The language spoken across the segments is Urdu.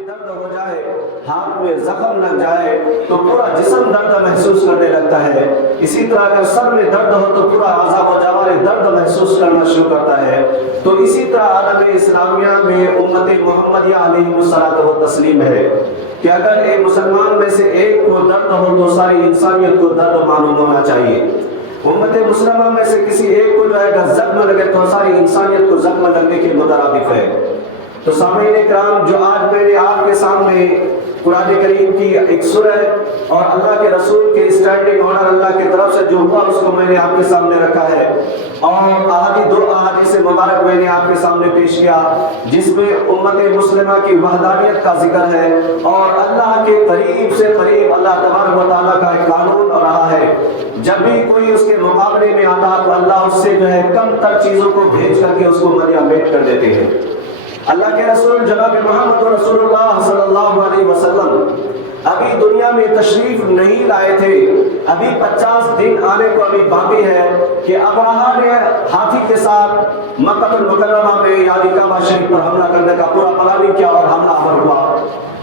میں درد ہو جائے، ہاتھ میں زخم لگ جائے تو پورا جسم درد محسوس کرنے لگتا ہے۔ اسی طرح اگر سر میں درد ہو تو پورا اعضاء و جوارح درد محسوس کرنا شروع کرتا ہے۔ تو اسی طرح عالم اسلامیہ میں امت محمدیہ علیہ الصلوۃ والتسلیم ہے کہ اگر ایک مسلمان میں سے ایک کو درد ہو تو ساری انسانیت کو درد معلوم ہونا چاہیے۔ امت مسلمہ میں سے کسی ایک کو جو ہے اگر زخم لگے تو ساری انسانیت کو زخم لگنے کے مترادف ہے۔ تو سامعین کرام، جو آج میں نے آپ کے سامنے قرآن کریم کی ایک سورہ اور اللہ کے رسول کے اسٹینڈنگ آرڈر اللہ کی طرف سے جو ہوا اس کو میں نے آپ کے سامنے رکھا ہے، اور دو احادیث مبارک میں نے آپ کے سامنے پیش کیا جس میں امت مسلمہ کی وحدانیت کا ذکر ہے اور اللہ کے قریب سے قریب اللہ تبارک و تعالیٰ کا ایک قانون رہا ہے، جب بھی کوئی اس کے مقابلے میں آتا تو اللہ اس سے جو ہے کم تر چیزوں کو بھیج کر کے اس کو مریا میٹ کر دیتے ہیں۔ اللہ کے رسول جناب محمد رسول اللہ صلی اللہ علیہ وسلم ابھی دنیا میں تشریف نہیں لائے تھے، ابھی 50 دن آنے کو ابھی باقی ہے کہ ابرہہ نے ہاتھی کے ساتھ مکہ المکرمہ میں یعنی کعبہ شریف پر حملہ کرنے کا پورا پلاننگ کیا اور حملہ آور ہوا۔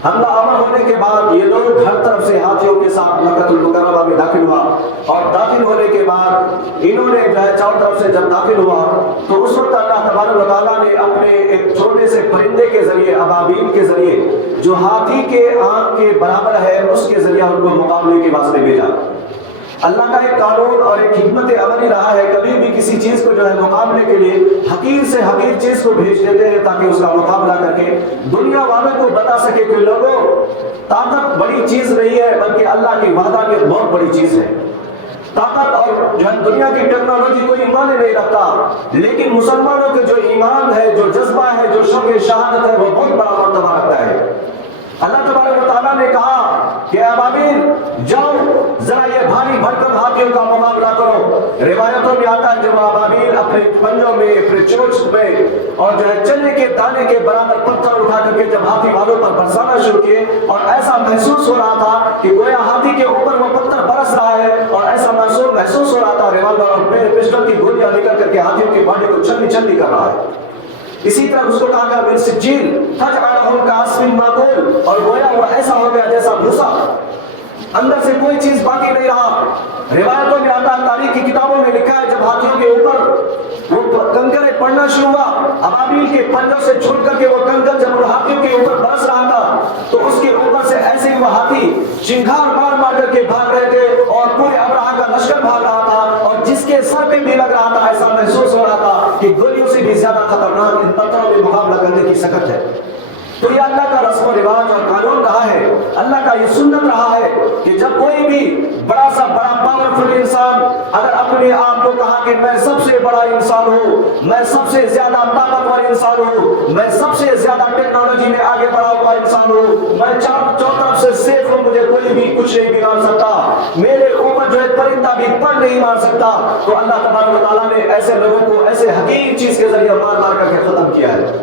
حملہ آور ہونے کے بعد یہ لوگ ہر طرف سے ہاتھیوں کے ساتھ مکہ المکرمہ میں داخل ہوا، اور داخل ہونے کے بعد انہوں نے جو ہے چاروں طرف سے جب داخل ہوا تو اس وقت اللہ تبارک و تعالیٰ نے اپنے ایک چھوٹے سے پرندے کے ذریعے، ابابیل کے ذریعے جو ہاتھی کے آنکھ کے برابر ہے اس کے ذریعے ان کو مقابلے کے واسطے بھیجا۔ اللہ کا ایک قانون اور ایک حکمت عملی رہا ہے، کبھی بھی کسی چیز کو جو ہے مقابلے کے لیے حقیر سے حقیر چیز کو بھیج دیتے ہیں تاکہ اس کا مقابلہ کر کے دنیا والوں کو بتا سکے کہ لوگوں، طاقت بڑی چیز نہیں ہے بلکہ اللہ کی وحدانیت بہت بڑی چیز ہے۔ طاقت اور جو ہے دنیا کی ٹیکنالوجی کوئی معنی نہیں رکھتا، لیکن مسلمانوں کے جو ایمان ہے، جو جذبہ ہے، جو شوق شہادت ہے وہ بہت بڑا مرتبہ رکھتا ہے۔ اللہ تبارک و تعالیٰ نے کہا کہ ابابیل جاؤ ذرا یہ بھاری بھرکم ہاتھیوں کا مقابلہ کرو۔ روایتوں میں آتا ہے جب ابابیل اپنے پنجوں میں، اپنے چونچ میں اور جو ہے چنے کے دانے کے برابر پتھر اٹھا کر کے جب ہاتھی والوں پر برسانا شروع کیے اور ایسا محسوس ہو رہا تھا کہ گویا ہاتھی کے اوپر وہ پتھر برس رہا ہے اور ایسا محسوس ہو رہا تھا ریوالور اور پسٹل کی گولیاں نکل کر کے ہاتھیوں کی باڈی کو چھلنی چھلنی کر رہا ہے۔ اسی طرح اس کو کہا گیا من سجیل فجعلهم كعصف مأكول، اور گویا وہ ایسا ہو گیا جیسا بھوسا، اندر سے کوئی چیز باقی نہیں رہا۔ روایتوں میں آتا ہے، تاریخ کی کتابوں میں لکھا ہے جب ہاتھیوں کے اوپر وہ کنکریں پڑنا شروع ہوا، ابابیل کے پنجوں سے چھوٹ کر کے وہ کنکر جب ہاتھیوں کے اوپر برس رہا تھا تو اس کے اوپر سے ایسے ہی وہ ہاتھی چنگھار مار مار کر کے بھاگ رہے تھے اور پورے ابرہہ کا لشکر بھاگ رہا تھا، اور جس کے سر پہ بھی لگ رہا تھا ایسا محسوس ہو رہا تھا کہ گولیوں سے بھی زیادہ خطرناک ان پتھروں میں مقابلہ کرنے کی سکت ہے۔ تو یہ اللہ کا رسم و رواج اور قانون رہا ہے، اللہ کا یہ سنت رہا ہے کہ جب کوئی بھی بڑا سا بڑا پاورفل انسان اگر اپنے آپ کو کہا کہ میں سب سے بڑا انسان ہوں، میں سب سے زیادہ طاقتور انسان ہوں، میں سب سے زیادہ ٹیکنالوجی میں آگے بڑھا ہوا انسان ہوں، میں چاروں طرف سے سیف ہوں، مجھے کوئی بھی کچھ نہیں بگاڑ سکتا، میرے اوپر جو ہے پرندہ بھی پر نہیں مار سکتا، تو اللہ تبارک و تعالیٰ نے ایسے لوگوں کو ایسے حقیر چیز کے ذریعے مار مار کر کے ختم کیا ہے۔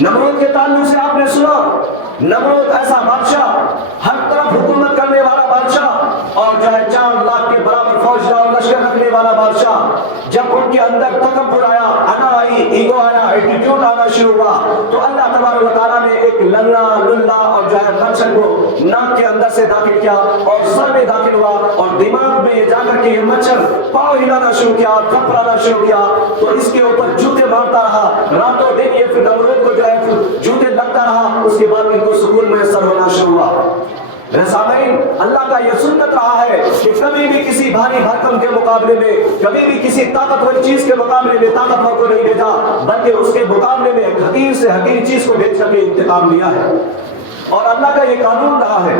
نمرود کے تعلق سے آپ نے سنا، نمرود ایسا بادشاہ، ہر طرف حکومت کرنے والا بادشاہ اور جو ہے 4 لاکھ کے برابر فوج اور لشکر رکھنے والا بادشاہ، جب ان کے اندر تکبر آیا، انا آئی، ایگو آیا، ایٹیٹیوڈ آنا شروع ہوا تو اللہ تبارک و تعالیٰ نے ایک لنگڑا للا اور جو ہے مچھر کو ناک کے اندر سے داخل کیا اور سر میں داخل ہوا اور دماغ میں جا کر کے یہ مچھر پاؤں ہلانا شروع کیا، تھپڑانا شروع کیا، تو اس کے اوپر جوتے مارتا رہا راتوں دن، یہ پھر نمرود کو جو ہے جوتے لگتا رہا، اس کے بعد ان کو سکون میسر ہونا شروع ہوا۔ سامعین، اللہ کا یہ سنت رہا ہے کہ کبھی بھی کسی بھاری بھرکم کے مقابلے میں، کبھی بھی کسی طاقتور چیز کے مقابلے میں طاقتور کو نہیں بھیجا، بلکہ اس کے مقابلے میں ایک حقیر سے حقیر چیز کو بھیج کر کے انتقام لیا ہے، اور اللہ کا یہ قانون رہا ہے۔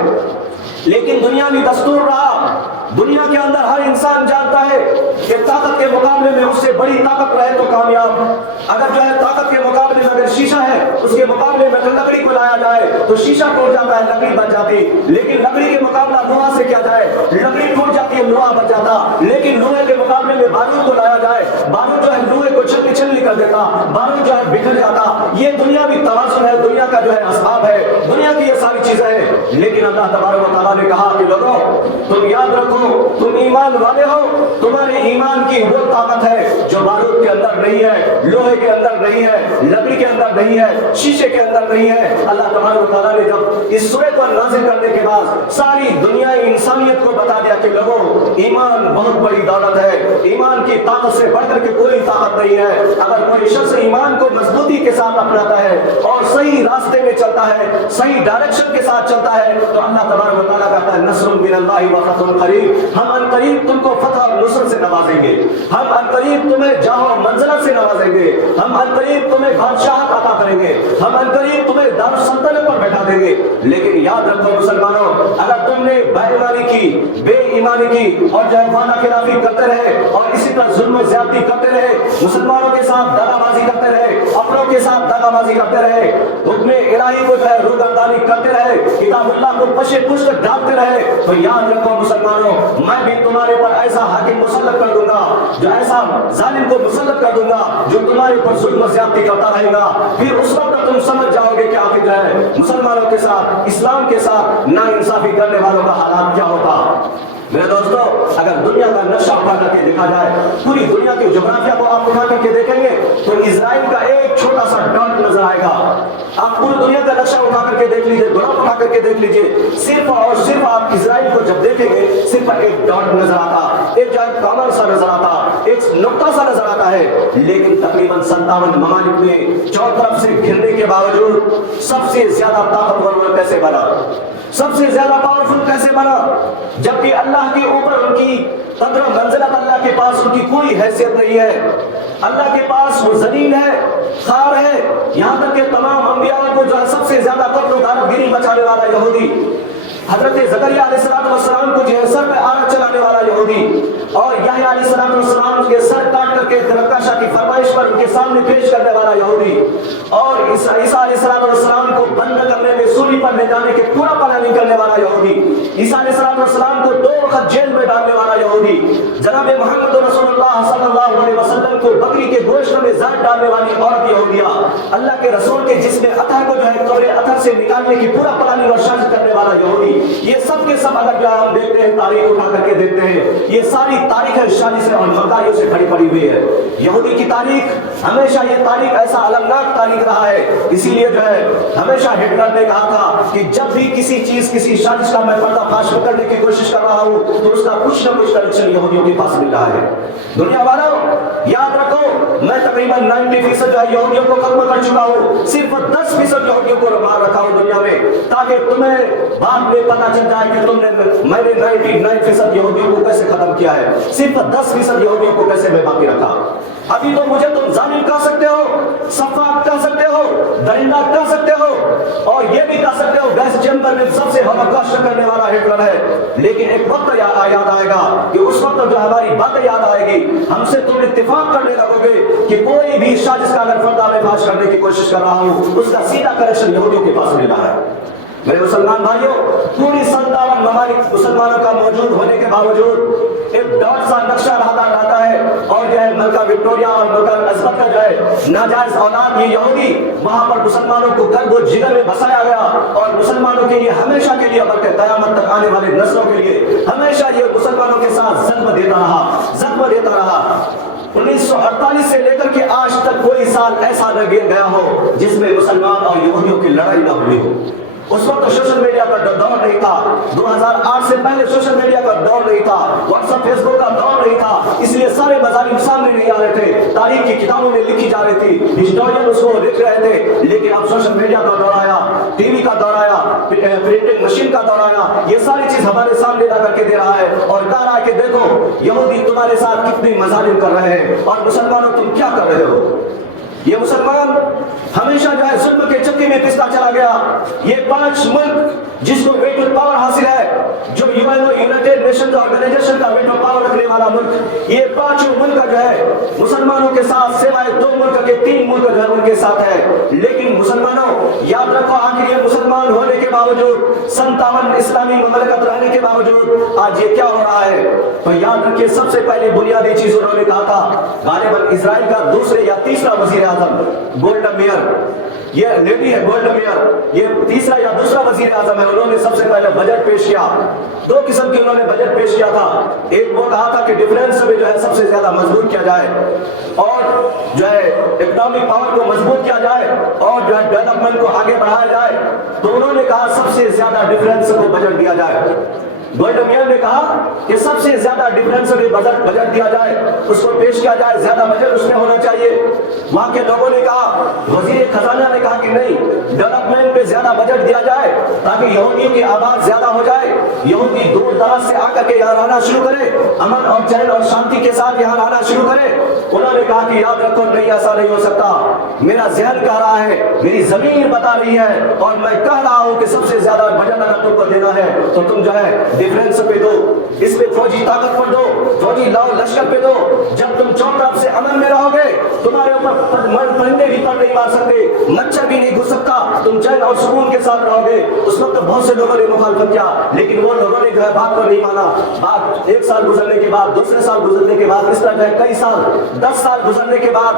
لیکن دنیاوی دستور رہا، دنیا کے اندر ہر انسان جانتا ہے کہ طاقت کے مقابلے میں اس سے بڑی طاقت رہے تو کامیاب، اگر جو ہے طاقت کے مقابلے میں اگر شیشہ ہے اس کے مقابلے میں اگر لکڑی کو لایا جائے تو شیشہ ٹوٹ جاتا ہے، لکڑی بن جاتی، لیکن لکڑی کے مقابلہ لوہا سے کیا جائے، لکڑی ٹوٹ جاتی ہے، لوہا بن جاتا، لیکن لوہے کے مقابلے میں بارود کو لایا جائے، بارود جو ہے لوہے کو چھلنی چھلنی کر دیتا، بارود جو ہے بکھر جاتا۔ یہ دنیاوی توازن ہے، دنیا کا جو ہے اسباب ہے، دنیا کی یہ ساری چیزیں ہیں، لیکن اللہ تبارک و تعالیٰ نے کہا کہ لوگوں تم یاد رکھو، تم ایمان والے ہو، تمہارے ایمان کی وہ طاقت ہے جو بارود کے اندر نہیں ہے، لوہے کے اندر نہیں ہے، لکڑی کے اندر نہیں ہے، شیشے کے اندر نہیں ہے۔ اللہ تبارک و تعالیٰ نے اس سورہ کو نازل کرنے کے بعد ساری دنیا انسانیت کو بتا دیا کہ لوگوں ایمان بہت بڑی دولت ہے، ایمان کی طاقت سے بڑھ کر کے کوئی طاقت نہیں ہے۔ اگر کوئی شخص ایمان کو مضبوطی کے ساتھ اپناتا ہے اور صحیح راستے میں چلتا ہے، صحیح ڈائریکشن کے ساتھ چلتا ہے، تو اللہ تبارک و تعالیٰ کہتا ہے نصر من اللہ و فتح قریب، ہم ان قریب تم کو فتح اور نصرت سے نوازیں گے، ہم ان قریب تمہیں جاہ و منزلت سے نوازیں گے، ہم ان قریب تمہیں بادشاہت عطا کریں گے، ہم ان قریب تمہیں دارالسلطنت پر بیٹھا دیں گے۔ لیکن یاد رکھو مسلمانوں، اگر تم نے بے ایمانی کی، بے ایمانی کی اور جو ہے وعدہ خلافی کرتے رہے اور اسی طرح ظلم و زیادتی کرتے رہے، مسلمانوں کے ساتھ دغا بازی کرتے رہے، اپنوں کے ساتھ دغا بازی کرتے رہے، حکم الہی کو جو ہے روگردانی کرتے رہے، کتاب اللہ کو پشے پشت ڈالتے رہے، تو یاد رکھو مسلمانوں، میں بھی تمہارے پر ایسا حاکم مسلط کر دوں گا، جو ایسا ظالم کو مسلط کر دوں گا جو تمہارے پر ظلم و زیادتی کرتا رہے گا۔ پھر اس وقت تم سمجھ جاؤ گے کہ آخر جو ہے مسلمانوں کے ساتھ، اسلام کے ساتھ ناانصافی کرنے والوں کا حالات کیا ہوتا۔ میرے دوستو، اگر دنیا کا نقشہ اٹھا کر کے دیکھا جائے، پوری دنیا کے جغرافیہ کو آپ اٹھا کر کے دیکھیں گے تو اسرائیل کا ایک چھوٹا سا ڈاٹ نظر آئے گا۔ آپ پوری دنیا کا نقشہ اٹھا کر کے دیکھ لیجئے، گراف اٹھا کر کے دیکھ لیجئے، صرف اور صرف آپ اسرائیل کو جب دیکھیں گے صرف ایک ڈاٹ نظر آتا، ایک جائے کامر سا نظر آتا، ایک نقطہ سا نظر آتا ہے۔ لیکن تقریباً 57 ممالک میں چاروں طرف سے گھرنے کے باوجود سب سے زیادہ طاقتور وہ کیسے بنا، سب سے زیادہ پاورفل کیسے بنا، جبکہ اللہ کے اوپر ان کی قدر و منزلت، اللہ کے پاس ان کی کوئی حیثیت نہیں ہے، اللہ کے پاس وہ ذلیل ہے، خار ہے، یہاں تک کہ تمام انبیاء کو جو ہے سب سے زیادہ قتل و غارت گیری مچانے والا یہودی، حضرت زکریا علیہ السلام کو جو ہے سر پہ آگ چلانے والا یہودی، اور یحییٰ علیہ السلام کے سر کاٹ کر کے درکشا کی فرمائش پر ان کے سامنے پیش کرنے والا یہودی، اور عیسیٰ علیہ السلام کو بند کرنے میں سولی پر لے جانے کے پورا پلاننگ کرنے والا یہودی، عیسیٰ علیہ السلام کو 2 وقت جیل میں ڈالنے والا یہودی، جناب محمد رسول اللہ صلی اللہ علیہ وسلم کو بکری کے گوشت میں زہر ڈالنے والی عورت یہودیہ، اللہ کے رسول کے جسم اطہر کو جو ہے قبر اطہر سے نکالنے کی پورا پلاننگ اور سازش کرنے والا یہودی، یہ سب کے سب اگر جو ہم دیکھتے ہیں تاریخ اٹھا کر کے دیکھتے ہیں، یہ ساری تاریخ شانی سے اور مکاریوں سے بھری پڑی ہوئی ہے۔ یہودی کی تاریخ ہمیشہ یہ تاریخ ایسا المناک تاریخ رہا ہے، اسی لیے جو ہے ہمیشہ ہٹلر نے کہا تھا کہ جب بھی کسی چیز کسی سازش کا میں پردہ فاش کرنے کی کوشش کر رہا ہوں تو اس کا کچھ نہ کچھ کنیکشن یہودیوں کے پاس مل رہا ہے۔ دنیا والوں یاد رکھو، میں تقریباً 90% جو ہے یہودیوں کو ختم کر چکا ہوں، صرف 10% یہودیوں کو مار رکھا ہوں دنیا میں، تاکہ تمہیں بعد میں پتہ چل جائے کہ تم نے میں نے 99% یہودیوں کو کیسے ختم کیا ہے، صرف 10% یہودیوں کو کیسے میں باقی رکھا۔ ابھی تو مجھے تم ظالم کہہ سکتے ہو، سفاک کہہ سکتے ہو، درندہ کہہ سکتے ہو، اور یہ بھی کہہ سکتے ہو گیس چیمبر میں سب سے ہولوکاسٹ کرنے والا ہٹلر ہے، لیکن ایک وقت یاد آئے گا کہ اس وقت جو ہماری باتیں یاد آئے گی، ہم سے تم اتفاق کرنے لگو گے کہ کوئی بھی سازش کا اگر پردہ میں فاش کرنے کی کوشش کر رہا ہوں اس کا سیدھا کنیکشن یہودیوں کے پاس مل رہا ہے۔ میرے مسلمان بھائیوں، پوری 57 ممالک مسلمانوں کا موجود ہونے کے باوجود ایک ڈاٹ سا نقشہ رہتا ہے، اور جو ہے ملکہ وکٹوریہ اور ملکہ الزبتھ کا جو ہے ناجائز اولاد یہ یہودی وہاں پر مسلمانوں کو قلب و جگر میں بسایا گیا، اور مسلمانوں کے لیے ہمیشہ کے لیے بلکہ قیامت تک آنے والے نسلوں کے لیے ہمیشہ یہ مسلمانوں کے ساتھ زخم دیتا رہا۔ 1948 سے لے کر کے آج تک کوئی سال ایسا نہ گیا ہو جس میں مسلمان اور یہودیوں کی لڑائی نہ ہوئی ہو۔ اس وقت سوشل میڈیا کا دور نہیں تھا، 2008 سے پہلے سوشل میڈیا کا دور نہیں تھا، واٹس ایپ فیس بک کا دور نہیں تھا، اس لیے سارے مظالم سامنے نہیں آ رہے تھے، تاریخ کی کتابوں میں لکھی جا رہی تھی، ہسٹورین اس کو لکھ رہے تھے۔ لیکن اب سوشل میڈیا کا دور آیا، ٹی وی کا دور آیا، پرنٹنگ مشین کا دور آیا، یہ ساری چیز ہمارے سامنے لا کر کے دے رہا ہے اور کہہ رہا ہے کہ دیکھو یہودی تمہارے ساتھ کتنی مظالم کر رہے ہیں اور مسلمانوں تم کیا کر رہے ہو۔ یہ مسلمان ہمیشہ جو ہے ظلم کے چکی میں پستا چلا گیا۔ یہ 5 ملک جس کو ویٹو پاور حاصل ہے، جو یونائٹڈ نیشنز آرگنائزیشن کا ویٹو پاور رکھنے والا ملک، یہ 5 ملک جو ہے مسلمانوں کے ساتھ سوائے 2 ملک کے 3 ملک جو ہے ان کے ساتھ ہے۔ لیکن مسلمانوں یاد رکھو، آخر یہ مسلمان ہونے کے باوجود 57 اسلامی مملکت رہنے کے باوجود آج یہ کیا ہو رہا ہے؟ تو یاد رکھیے سب سے پہلی بنیادی چیز انہوں نے کہا تھا، غالباً اسرائیل کا دوسرے یا تیسرا وزیر اعظم گولڈا میئر، یہ لیڈی ہے گولڈ میئر، یہ تیسرا یا دوسرا وزیر اعظم ہے، انہوں نے سب سے پہلے بجٹ پیش کیا. دو قسم کے انہوں نے بجٹ پیش کیا تھا. ایک وہ کہا تھا کہ ڈیفنس میں جو ہے سب سے زیادہ مضبوط کیا جائے اور جو ہے اکنامک پاور کو مضبوط کیا جائے اور جو ہے ڈیولپمنٹ کو آگے بڑھایا جائے. تو انہوں نے کہا سب سے زیادہ ڈیفنس کو بجٹ دیا جائے. گولڈ میئر نے کہا کہ سب سے زیادہ ڈیفنس میں بجٹ دیا جائے، اس کو پیش کیا جائے، زیادہ بجٹ اس میں ہونا چاہیے. وہاں کے لوگوں نے کہا، وزیر خزانہ نے کہا کہ نہیں، ڈیولپمنٹ پہ زیادہ بجٹ دیا جائے تاکہ یہودیوں کی آباد زیادہ ہو جائے، یہودی دور دراز سے آ کر کے یہاں رہنا شروع کرے، امن اور چین اور شانتی کے ساتھ یہاں رہنا شروع کرے. انہوں نے کہا کہ یاد رکھو نہیں، ایسا نہیں ہو سکتا. میرا ذہن کہہ رہا ہے، میری زمین بتا رہی ہے اور میں کہہ رہا ہوں کہ سب سے زیادہ بجٹ اگر تم کو دینا ہے تو تم جو ہے ڈیفنس پہ دو، اس پہ فوجی طاقت پر دو، فوجی لاؤ لشکر پہ دو. جب تم چاروں طرف سے امن میں رہو گے، تمہارے اوپر پرندے بھی پر نہیں مار سکتے، مچھر بھی نہیں گھس سکتا، تم چین اور سکون کے ساتھ رہو گے. اس وقت بہت سے لوگوں نے مخالفت کیا، لیکن وہ لوگوں نے جو ہے بات کو نہیں مانا. بات ایک سال گزرنے کے بعد، دوسرے سال گزرنے کے بعد، اس طرح کئی سال، 10 سال گزرنے کے بعد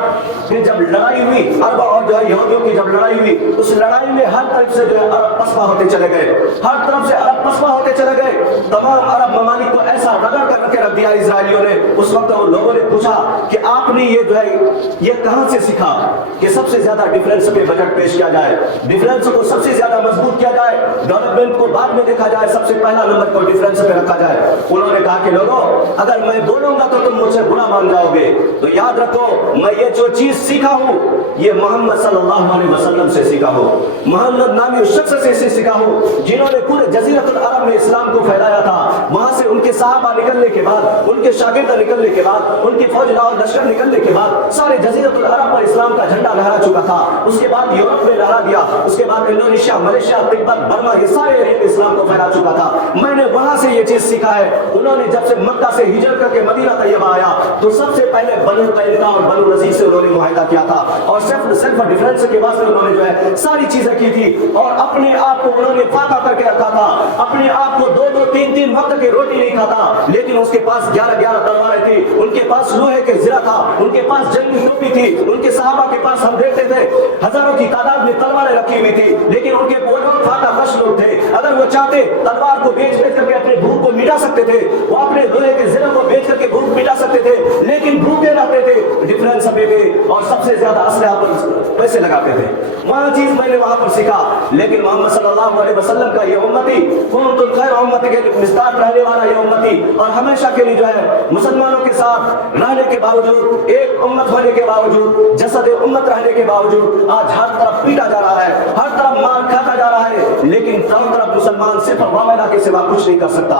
پھر جب لڑائی ہوئی عرب اور جو ہے یہودیوں کی جب لڑائی ہوئی، اس لڑائی میں ہر طرف سے جو ہے عرب پسپا ہوتے چلے گئے، ہر طرف سے عرب پسپا ہوتے چلے گئے. تمام عرب ممالک کو ایسا رگڑ کر کے رکھ دیا اسرائیلیوں نے. اس وقت ان لوگوں نے پوچھا کہ آپ نے یہ جو ہے یہ کہاں سے سیکھا کہ سب سے زیادہ ڈیفنس پہ بجٹ پیش کیا جائے، ڈیفنس کو سب سے زیادہ مضبوط کیا جائے، ڈیولپمنٹ کو بعد میں دیکھا جائے، سب سے پہلا نمبر کو ڈیفنس پہ رکھا جائے. انہوں نے کہا کہ لوگوں اگر میں بولوں گا تو تم مجھ سے برا مان جاؤ گے، تو یاد رکھو میں یہ جو چیز سیکھا ہوں یہ محمد صلی اللہ علیہ وسلم سے سیکھا ہوں، محمد نامی اس شخص سے سیکھا ہوں جنہوں نے پورے جزیرۃ العرب میں اسلام کو پھیلایا تھا. وہاں سے ان کے صحابہ نکلنے کے بعد، ان کے شاگرد نکلنے کے بعد، ان کی فوج اور لشکر نکلنے کے بعد سارے جزیرۃ العرب پر اسلام کا جھنڈا لہرا چکا تھا. اس کے بعد یورپ میں لہرا دیا، اس کے بعد انڈونیشیا، ملیشیا، تبت، برما، یہ سارے ایریا میں اسلام کو پھیلا چکا تھا. میں نے وہاں سے یہ چیز سیکھا ہے. انہوں نے جب سے مکہ سے ہجرت کر کے مدینہ طیبہ آیا تو سب سے پہلے بنو قینقاع اور بنو نذیر سے انہوں نے معاہدہ کیا تھا اور سیلف ڈیفنس کے واسطے انہوں نے جو ہے ساری چیزیں کی تھی اور اپنے آپ کو انہوں نے پاکا کر کے رکھا تھا. اپنے آپ کو 2-2 3-3 وقت کی روٹی نہیں کھاتا، لیکن اس کے پاس 11 تلواریں تھی، ان کے پاس لوہے کے زرہ تھا، ان کے پاس جنگی ٹوپی تھی، ان کے صحابہ کے پاس ہم دیکھتے تھے ہزاروں کی تعداد میں تلواریں رکھی ہوئی تھی، لیکن ان کے لوگ فاقہ فش لوگ تھے. اگر وہ چاہتے تلوار کو بیچ کر کے اپنے بھوک کو مٹا سکتے تھے، وہ اپنے لوہے کے زرہ کو بیچ کر کے بھوک مٹا سکتے تھے، لیکن بھوکے رہتے تھے، ڈیفنس پہ گئے اور سب سے زیادہ اسلحہ پر پیسے لگاتے تھے. وہاں چیز میں نے وہاں پر سیکھا. لیکن محمد صلی اللہ علیہ وسلم کا یہ امتی کنتم خیر امت کے مصداق رہنے والا یہ امتی اور ہمیشہ کے لیے جو ہے مسلمانوں کے ساتھ رہنے کے باوجود، ایک امت ہونے کے باوجود، جسد امت رہنے کے باوجود آج ہر طرف پیٹا جا رہا ہے، ہر طرف مار کھاتا جا رہا ہے، لیکن چاروں طرف مسلمان صرف واویلا کے سوا کچھ نہیں کر سکتا.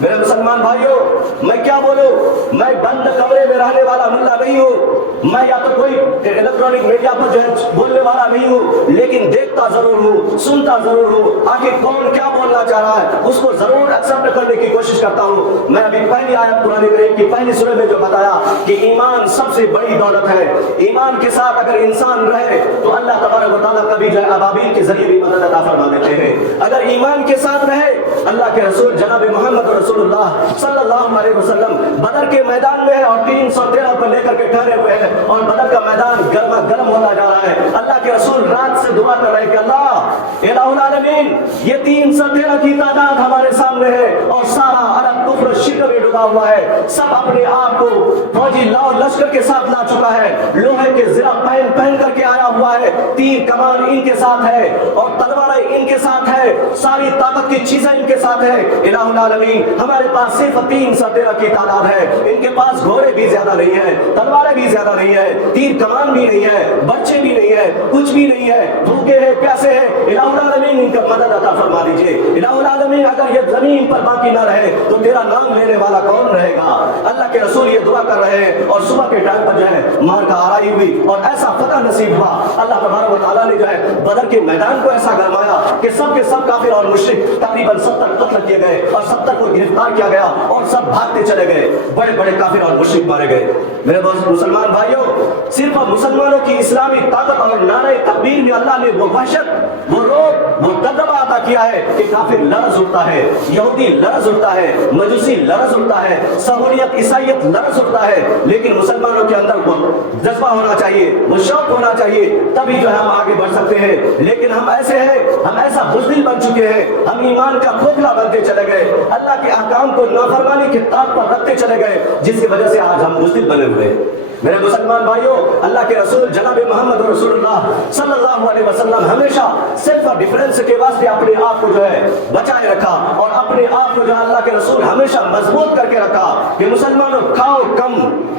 میرے مسلمان بھائیوں، میں کیا بولوں، میں بند کمرے میں رہنے والا ملا نہیں ہوں، میں یا تو کوئی الیکٹرانک میڈیا پر جو ہے بولنے والا نہیں ہوں، لیکن دیکھتا ضرور ہوں، سنتا ضرور ہوں، آخر کون کیا بولنا چاہ رہا ہے اس کو ضرور ایکسپٹ کرنے کی کوشش کرتا ہوں. میں ابھی پہلی آیت قرآن کریم کی پہلی سورہ میں جو بتایا کہ ایمان سب سے بڑی دولت ہے، ایمان کے ساتھ اگر انسان رہے تو اللہ تبارک و تعالیٰ کبھی جو ہے ابابیل کے ذریعے بھی مدد عطا فرما دیتے ہیں. اگر ایمان کے ساتھ رہے، اللہ کے رسول جناب محمد رسول اللہ صلی اللہ علیہ وسلم بدر کے میدان میں ہے اور 313 کو لے کر کے ٹھہرے ہوئے ہیں اور بدر کا میدان گرم ہوتا جا رہا ہے. اللہ کے رسول رات سے دعا کر رہے کہ اللہ الہ العالمین، یہ 313 کی تعداد ہمارے سامنے ہے اور سارا عرب کفر شرک میں ڈوبا ہوا ہے، سب اپنے آپ کو فوجی لاؤ لشکر کے ساتھ لا چکا ہے، لوہے کے زرہ پہن کر کے آیا ہوا ہے، تیر کمان ان کے ساتھ ہے اور تلواریں ان کے ساتھ ہے، ساری طاقت کی چیزیں ان کے ساتھ ہے. الہ العالمین، ہمارے پاس صرف 313 کی تعداد ہے، ان کے پاس گھوڑے بھی زیادہ نہیں ہیں، تلواریں بھی زیادہ نہیں ہے، تیر کمان بھی نہیں ہے، بچے بھی نہیں ہے، کچھ بھی نہیں ہے، بھوکے ہیں، پیاسے ہیں. الہ العالمین ان کا مدد عطا فرما دیجئے. الہ العالمین اگر یہ زمین پر باقی نہ رہے تو تیرا نام لینے والا کون رہے گا؟ اللہ کے رسول یہ دعا کر رہے ہیں اور صبح کے ٹائم پر جو ہے مار کا آرائی ہوئی اور ایسا فتح نصیب ہوا. اللہ تبارک و تعالیٰ نے جو ہے بدر کے میدان کو ایسا گرمایا کہ سب کے سب کافر اور مشرک تقریباً 70 قتل کیے گئے اور 70 کو گرفتار کیا گیا اور سب بھاگتے چلے گئے، بڑے بڑے کافر اور مشرک مارے گئے. میرے مسلمان بھائیوں، صرف مسلمانوں کی اسلامی طاقت اور نعرہ تکبیر میں اللہ نے وہ وحشت، وہ روب، وہ دبدبہ عطا کیا کیا ہے کہ کافر لرز اٹھتا ہے، یہودی لرز اٹھتا ہے، مجوسی لرز اٹھتا ہے، سہولیت عیسائیت لرز اٹھتا ہے، لیکن مسلمانوں کے اندر وہ جذبہ ہونا چاہیے، وہ شوق ہونا چاہیے، تبھی جو ہے ہم آگے بڑھ سکتے ہیں۔ لیکن ہم ایسے ہیں، ہم ایسا بزدل بن چکے ہیں، ہم ایمان کا کھوکھلا بنتے چلے گئے، اللہ کے احکام کو نافرمانی کے طاق پر رکھتے چلے گئے، جس کی وجہ سے آج ہم بزدل بنے ہوئے ہیں۔ میرے مسلمان بھائیوں، اللہ کے رسول جناب محمد رسول اللہ صلی اللہ علیہ وسلم ہمیشہ صرف ڈیفرنس کے واسطے اپنے آپ کو جو ہے بچائے رکھا، اور اپنے آپ کو جو اللہ کے رسول ہمیشہ مضبوط کر کے رکھا کہ مسلمانوں کھاؤ کم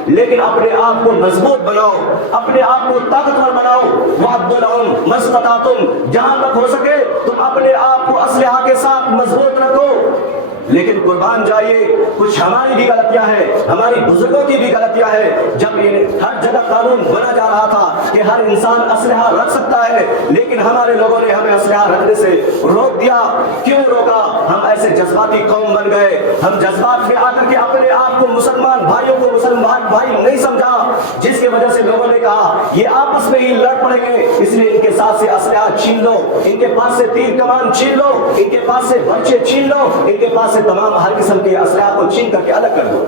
لیکن اپنے آپ کو مضبوط بناؤ، اپنے آپ کو طاقتور بناؤ۔ وَعَدُّ لَهُمْ مَا اسْتَطَعْتُمْ، جہاں تک ہو سکے تم اپنے آپ کو اسلحہ کے ساتھ مضبوط رکھو۔ لیکن قربان جائیے، کچھ ہماری بھی غلطیاں ہیں، ہماری بزرگوں کی بھی غلطیاں ہیں۔ جب ہر جگہ قانون بنا جا رہا تھا کہ ہر انسان اسلحہ رکھ سکتا ہے، لیکن ہمارے لوگوں نے ہمیں اسلحہ رکھنے سے روک دیا۔ کیوں روکا؟ ہم ایسے جذباتی قوم بن گئے، ہم جذبات میں آ کر کے اپنے آپ کو مسلمان بھائیوں کو مسلمان بھائی نہیں سمجھا، جس کی وجہ سے لوگوں نے کہا یہ آپس میں ہی لڑ پڑیں گے، اس لیے ان کے ساتھ سے اسلحہ چھین لو، ان کے پاس سے تیر کمان چھین لو، ان کے پاس سے برچے چھین لو، ان کے پاس سے تمام ہر قسم کے اسلحہ کو چھین کر کے الگ کر دو۔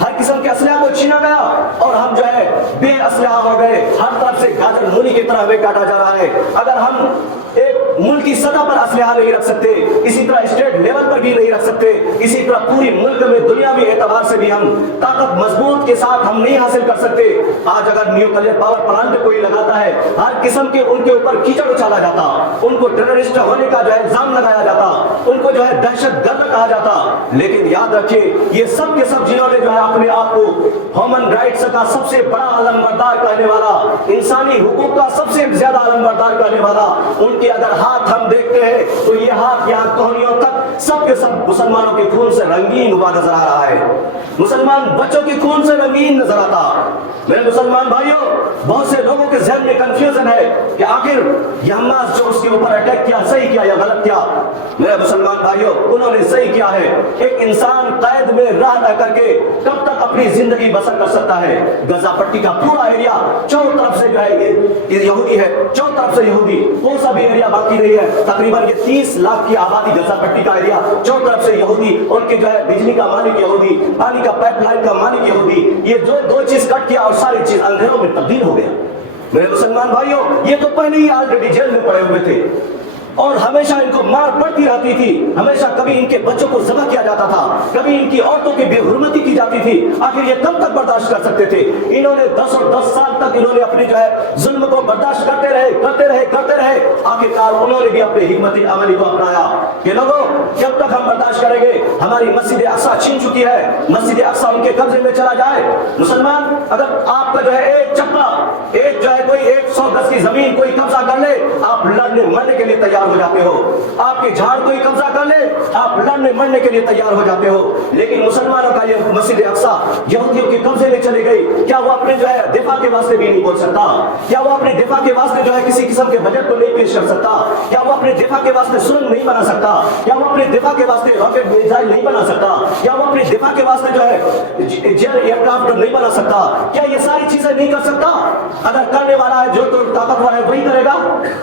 ہر قسم کے اسلحہ کو چھینا گیا اور ہم جو ہے بے اسلحہ ہو گئے، ہر طرف سے گاجر مولی کی طرح ہمیں کاٹا جا رہا ہے۔ اگر ہم ایک ملک کی سطح پر اسلحہ نہیں رکھ سکتے، اسی طرح اسٹیٹ لیول پر بھی نہیں رکھ سکتے، اسی طرح پوری ملک میں دنیاوی اعتبار سے بھی ہم طاقت مضبوط کے ساتھ ہم نہیں حاصل کر سکتے۔ آج اگر نیوکلیئر پاور پلانٹ کوئی لگاتا ہے، ہر قسم کے ان کے اوپر کیچڑ اچالا جاتا، ان کو ٹیررسٹ ہونے کا جو ہے الزام لگایا جاتا، ان کو جو ہے دہشت گرد کہا جاتا، لیکن یاد رکھیے یہ سب کے سب جنہوں نے جو ہے اپنے آپ کو ہیومن رائٹس کا سب سے بڑا علمبردار کہنے والا، انسانی حقوق کا سب سے زیادہ علمبردار کہنے والا، ان کے اگر ہاتھ ہم دیکھتے ہیں تو یہ ہاتھ یہاں کوہنیوں تک سب کے سب مسلمانوں کے خون سے رنگین ہوا نظر آ رہا ہے، مسلمان بچوں کے خون سے رنگین نظر آتا۔ میرے مسلمان بھائیوں، بہت سے لوگوں کے ذہن میں کنفیوژن ہے کہ آخر یہ حماس جو اس کے اوپر اٹیک کیا صحیح کیا یا غلط کیا؟ میرے مسلمان بھائیوں، انہوں نے صحیح کیا ہے۔ ایک انسان قید میں رہ رہ کر کے کب تک اپنی زندگی بسر کر سکتا ہے؟ غزہ پٹی کا پورا ایریا چاروں طرف سے جو ہے یہ یہودی ہے، چاروں طرف سے یہودی، وہ سب ایریا باقی نہیں ہے۔ تقریباً یہ 30 لاکھ کی آبادی غزہ پٹی کا ایریا، چاروں طرف سے یہودی، ان کے جو ہے بجلی کا مالک یہودی، پانی کا پائپ لائن کا مالک یہودی، یہ جو دو چیز کٹ کیا اور ساری چیز اندھیروں میں تبدیل ہو گیا۔ میرے مسلمان بھائیوں، یہ تو پہلے ہی آلریڈی جیل میں پڑے ہوئے تھے اور ہمیشہ ان کو مار پڑتی رہتی تھی، ہمیشہ کبھی ان کے بچوں کو ذبح کیا جاتا تھا، کبھی ان کی عورتوں کی بے حرمتی کی جاتی تھی۔ آخر یہ کب تک برداشت کر سکتے تھے؟ انہوں نے 10 اور 10 سال تک انہوں نے اپنی جو ہے ظلم کو برداشت کرتے رہے۔ آخرکار انہوں نے بھی اپنے حکمت عملی کو اپنایا کہ لوگوں جب تک ہم برداشت کریں گے، ہماری مسجد اقصی چھین چکی ہے، مسجد اقصی ان کے قبضے میں چلا جائے۔ مسلمان، اگر آپ کا جو ہے ایک چپا، ایک جو ہے کوئی 100 گز کی زمین کوئی قبضہ کر لے، آپ لڑنے مرنے کے لیے تیار ہو جاتے ہو۔ آپ کے جھاڑ کوئی قبضہ کر لے، آپ لڑنے مرنے کے لیے تیار ہو جاتے ہو۔ لیکن مسلمانوں کا یہ مسجد اقصی یہودیوں کے قبضے میں چلی گئی، کیا وہ اپنے جو ہے دفاع کے واسطے بھی نہیں بول سکتا؟ کیا وہ اپنے دفاع کے واسطے جو ہے کسی قسم کے بجٹ کو نہیں پیش کر سکتا؟ کیا وہ اپنے دفاع کے واسطے سرنگ نہیں بنا سکتا؟ کیا وہ اپنے دفاع کے واسطے راکٹ میزائل نہیں بنا سکتا؟ کیا وہ اپنے دفاع کے واسطے جو ہے جیٹ ایئر کرافٹ نہیں بنا سکتا؟ کیا یہ ساری چیزیں نہیں کر سکتا؟ اگر کرنے والا ہے جو تو طاقتور ہے وہی کرے گا؟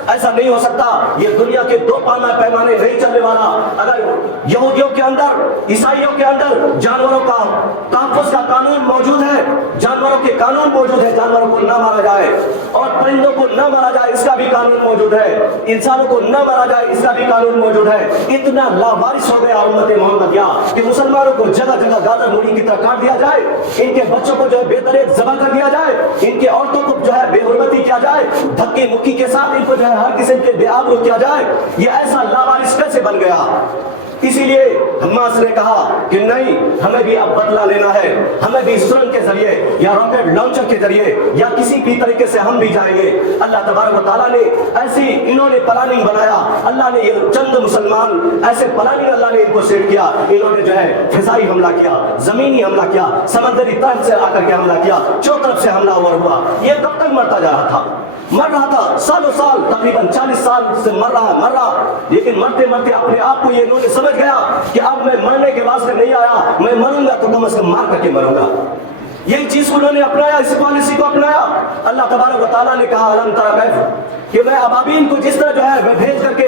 ایسا نہیں ہو سکتا۔ یہ دنیا کے دو پیمانے نہیں چلنے والا۔ اگر یہودیوں کے اندر، عیسائیوں کے اندر جانوروں کا تحفظ کا قانون موجود ہے، جانوروں کے قانون موجود ہے، جانوروں کو نہ مارا جائے اور پرندوں کو نہ مارا جائے، اس کا بھی قانون موجود ہے، انسانوں کو نہ مارا جائے، اس کا بھی قانون موجود ہے۔ اتنا لاوارث ہو گیا امت محمدیہ کہ مسلمانوں کو جگہ جگہ گاجر مولی کی طرح کاٹ دیا جائے، ان کے بچوں کو جو ہے بے دریغ ذبح کر دیا جائے، ان کے عورتوں کو جو ہے بے حرمتی کیا جائے، دھکے مکی کے ساتھ ان کو جو ہے ہر قسم کے بے آبرو کیا جائے۔ یہ ایسا لاوارث کیسے بن گیا؟ اسی لیے حماس نے کہا کہ نہیں، ہمیں بھی اب بدلہ لینا ہے، ہمیں بھی سرنگ کے ذریعے یا راکٹ لانچر کے ذریعے یا کسی بھی طریقے سے ہم بھی جائیں گے۔ اللہ تبارک و تعالیٰ نے ایسی انہوں نے پلاننگ بنایا، اللہ نے یہ چند مسلمان ایسے پلاننگ اللہ نے ان کو سیٹ کیا، انہوں نے جو ہے فضائی حملہ کیا، زمینی حملہ کیا، سمندری طرف سے آ کر کے حملہ کیا، چو طرف سے حملہ ہوا۔ یہ کب تک مرتا جا رہا تھا؟ مر رہا تھا سالوں سال، تقریباً 40 سال سے مر رہا، لیکن مرتے مرتے اپنے آپ کو یہ انہوں نے سمجھ گیا کہ اب میں مرنے کے واسطے نہیں آیا، میں مروں گا تو کم از کم مار کر کے مروں گا۔ یہی چیز انہوں نے اپنایا، اس پالیسی کو اپنایا۔ اللہ تبارک و تعالیٰ نے کہا الم تر کیف، کہ میں ابابیل کو جس طرح جو ہے میں بھیج کر کے